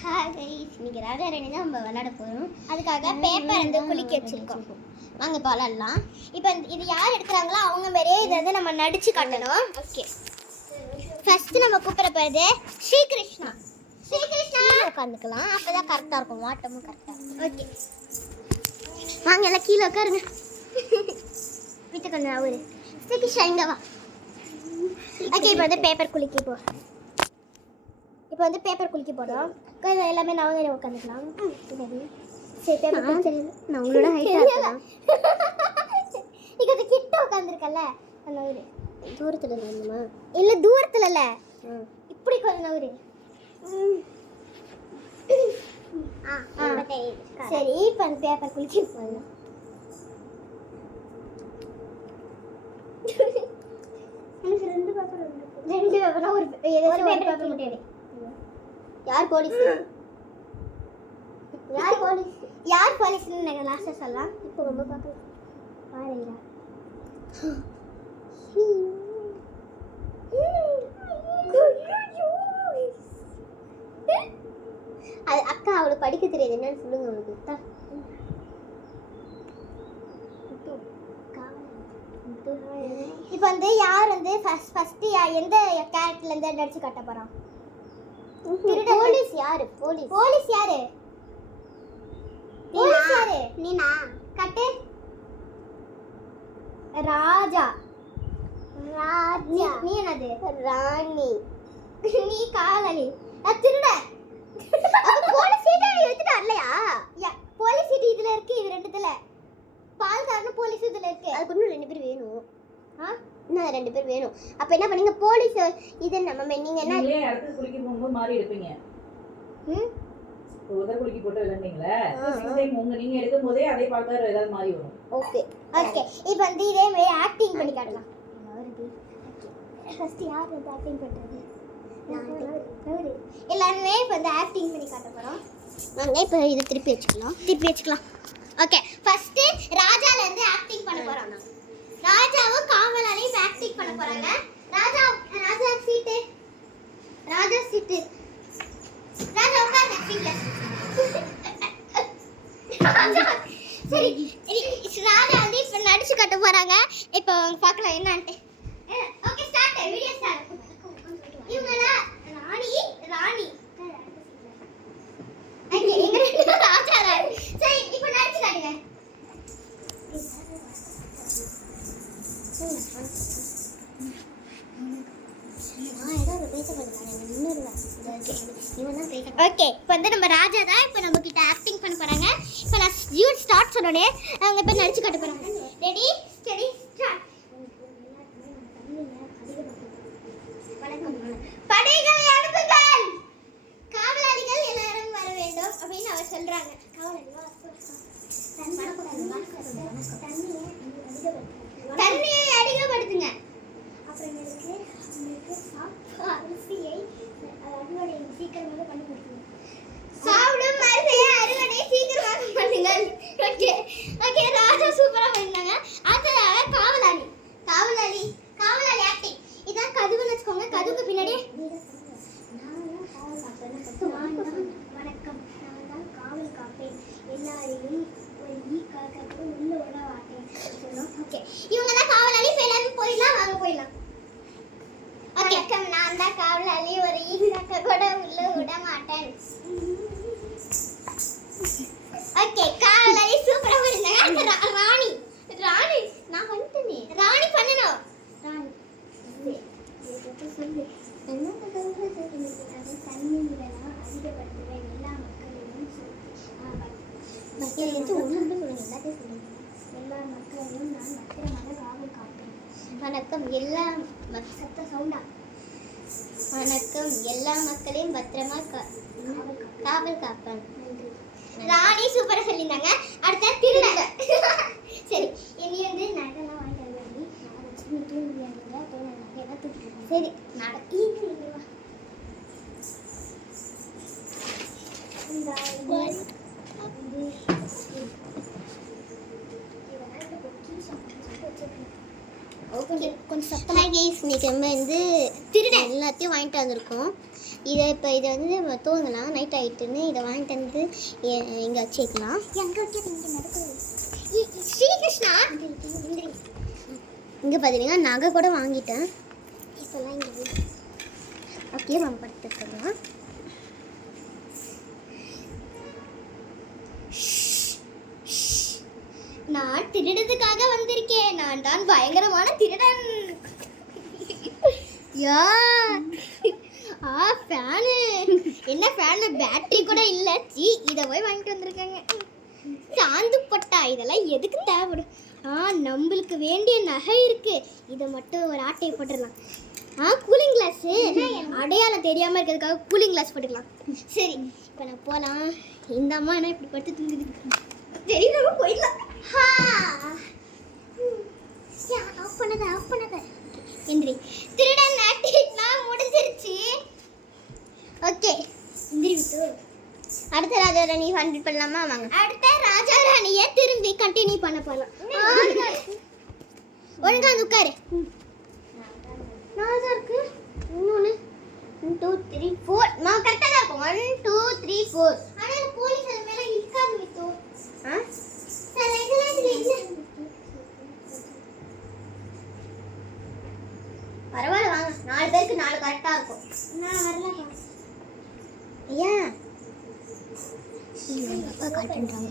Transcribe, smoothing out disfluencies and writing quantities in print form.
இன்னைக்கு ராஜா ராணி தான் நம்ம விளையாட போகிறோம். அதுக்காக பேப்பர் வந்து குளிக்க வச்சுருக்கோம். வாங்க இப்போ விளையாடலாம். இப்போ இது யார் எடுக்கிறாங்களோ அவங்க மாதிரியே இதை வந்து நம்ம நடிச்சு காட்டணும். ஓகே, ஃபஸ்ட்டு நம்ம கூப்பிட போகிறது ஸ்ரீகிருஷ்ணா. ஸ்ரீகிருஷ்ணா உட்காந்துக்கலாம், அப்போ தான் கரெக்டாக இருக்கும், வாட்டமும் கரெக்டாக இருக்கும். ஓகே வாங்க எல்லாம் கீழே உட்காருங்க. வீட்டுக்கு வந்து அவரு ஸ்ரீகிருஷ்ணா இங்கே வா. ஓகே, இப்போ வந்து பேப்பர் குளிக்க போகிறோம். இப்போ வந்து பேப்பர் குளிக்க போகிறோம். எல்லாமே நான் உட்காந்துக்கலாம். சரி, பேப்பர் குளிச்சு நான் உங்களோட ஹைட்டாக நீ கொஞ்சம் கிட்ட உட்காந்துருக்கல, நவுரு. தூரத்தில் இல்லைம்மா? இல்லை தூரத்தில் இல்லை, இப்படி கொஞ்சம் நவுரு. சரி, இப்போ அந்த பேப்பர் குளிக்க போகலாம். எனக்கு ரெண்டு பேப்பர் ஒரு பேப்பர் மட்டும். யார் போலீஸ்? யார் போலீஸ்னு எனக்கு லாஸ்ட்டாக சொல்லலாம். இப்போ ரொம்ப பார்க்கலாம் பாருங்களா. அது அக்கா அவளுக்கு படிக்க தெரியாது, என்னன்னு சொல்லுங்க அவளுக்கு. இப்போ வந்து யார் வந்து ஃபர்ஸ்ட் எந்த கேரக்டர்ல இருந்து நடிச்சு காட்ட போறான்? போலீஸ் யாரு? போலீஸ் யாரு? நீனா கட்டு. ராஜா. நீ என்னது? ராணி. நீ காவலாளி. திருட. போலீஸ் சீட் எடுத்துட்டு வரலையா? போலீஸ் சீட் இதுல இருக்கு, இது ரெண்டுத்துல. பால்காரனும் போலீஸ் இதுல இருக்கு. அதுக்கு இன்னும் 2 பேர் வேணும். இன்னும் 2 பேர் வேணும். அப்ப என்ன பண்ணீங்க? போலீஸ் இது நம்ம நீங்க என்ன அடுத்து குளிக்க போகும்போது மாறி எடுப்பீங்க. ஒருத்தர் குளிக்க போட்டு விளையாண்டீங்களே, நீங்க எடுக்கும் போதே அதே பார்த்தாரு ஏதாவது மாறி வரும். ஓகே ஓகே, இப்போ வந்து இதே மாதிரி ஆக்டிங் பண்ணி காட்டலாம். ஃபர்ஸ்ட் யார் வந்து ஆக்டிங் பண்றது? எல்லாருமே இப்போ வந்து ஆக்டிங் பண்ணி காட்ட போறோம். வாங்க இப்போ இதை திருப்பி வச்சுக்கலாம். ஓகே, ஃபர்ஸ்ட் ராஜால இருந்து ஆக்டிங் பண்ண போறோம். ராஜாவும் காவலாளியும் ஆக்டிங் பண்ண போறாங்க. ராஜா சீட்டு. ராஜா உட்காருங்க சீட்ல. சரி, ராஜா வந்து இப்ப நடிச்சு காட்ட போறாங்க. இப்போ பார்க்கலாம் என்னன்னு. Okay, start. Video start. இவங்களா ராணி. ஓகே, இங்க ராஜா. சரி, இப்போ நடிச்சு காட்டுங்க. ஓகே, இப்போ வந்து நம்ம ராஜா தான் இப்போ நம்ம கிட்ட ஆக்டிங் பண்ண போறாங்க. இப்போ நான் ஸ்டார்ட் சொன்னோடனே அவங்க இப்போ நடிச்சு காட்ட போறாங்க. Ready study start. படைகளை அனுப்புங்கள், காவலாளிகள் எல்லாரும் வர வேண்டும் அப்படின்னு அவர் சொல்றாங்க. தண்ணியை அதிகப்படுத்துங்க. அப்புறமேலுக்கு அரிசியை அறுவடை சீக்கிரமாக பண்ணி கொடுத்துங்க. சாப்பிடும் அரிசியை அறுவடை சீக்கிரமாக பண்ணுங்கள். ஓகே, ராஜா சூப்பரா பண்ணாங்க. அடுத்ததாக காவலாளி ஆக்டிங். இதான் கதுவுன்னு வச்சுக்கோங்க. கதுவுக்கு பின்னாடி வணக்கம், நான் தான் காவல் காப்பேன். எல்லாரையும் ஒரு காக்க உள்ள விட மாட்டேன். ஓகே, இவங்க தான் காவலாளி. எல்லாரும் போயிடலாம், வாங்க போயிடலாம். ஓகே, நான் தான் காவலாளி, ஒரு ஈக்காக்க கூட உள்ள விட மாட்டேன். ஓகே, காவலாளி சூப்பரா பண்ணாங்க. ராணி நான் பண்ணிட்டேனே. ராணி பண்ணணும். சொல்லு என்ன தண்ணி விடலாம் அதிகப்படுத்துவேன். எல்லா மக்களையும் எல்லா மக்களையும் நான் பத்திரமாக காவல் காப்பேன். வணக்கம், எல்லா வணக்கம், எல்லா மக்களையும் பத்திரமா காவல் காப்பேன். ராணி சூப்பரா சொல்லியிருந்தாங்க. அடுத்த திருட. சரி, இனி வந்து நகைலாம் வாங்கிட்டு வந்து நான் வச்சு தூங்குங்க. சரி, நடத்தி கொஞ்சம் சத்தமாக கேஸ். இன்னைக்கு நம்ம வந்து திருட எல்லாத்தையும் வாங்கிட்டு வந்திருக்கோம். இதை வந்து நம்ம தூங்கலாம், நைட் ஆகிட்டுன்னு இதை வாங்கிட்டு வந்து இங்கே வச்சுக்கலாம். எங்கே வைக்கிறது? ஸ்ரீகிருஷ்ணா இங்கே பார்த்தீங்கன்னா நகை கூட வாங்கிட்டேன். இப்போல்லாம் இங்கே ஓகே நம்ம படுத்துக்கலாம். நான் திருடுறதுக்காக வந்திருக்கேன். நான் தான் பயங்கரமான திருடன். யா ஃபேனு என்ன ஃபேன்ல பேட்டரி கூட இல்லை. இதை போய் வாங்கிட்டு வந்திருக்காங்க. சாந்து பட்டா இதெல்லாம் எதுக்கு தேவைப்படும்? நம்மளுக்கு வேண்டிய நகை இருக்கு. இதை மட்டும் ஒரு ஆட்டையை போட்டுடலாம். கூலிங் கிளாஸ் அடையாளம் தெரியாமல் இருக்கிறதுக்காக கூலிங் கிளாஸ் போட்டுக்கலாம். சரி இப்போ நான் போகலாம். இந்த அம்மா என்ன இப்படி படுத்து தூங்குது? தெரியாம போயிடலாம். ஆஃப் பண்ணாத எந்திரி. திருடன் ஆக்டிவிட்டிலாம் முடிஞ்சிருச்சு. ஓகே எந்திரி. அடுத்த ராஜா ராணி கண்டிப்பாக பண்ணலாமா? வாங்க அடுத்த ராஜா ராணியை திரும்பி கண்டினியூ பண்ண போகலாம். ஒழுங்கா வந்து உட்காரு. நாலு இருக்கு. இன்னொன்று 1 2 3 4 நான் கரெக்டாக தான் இருக்கும். 1 2 3 4. ஆனால் போலீஸ் அது மேலே இருக்காது மித்து. சரி இதெல்லாம் இல்லை. பரவாயில்ல வாங்க. 4 பேருக்கு 4 கரெக்டாக இருக்கும். நான் வரல. ஐயா அப்பா கால் பண்ணுறாங்க.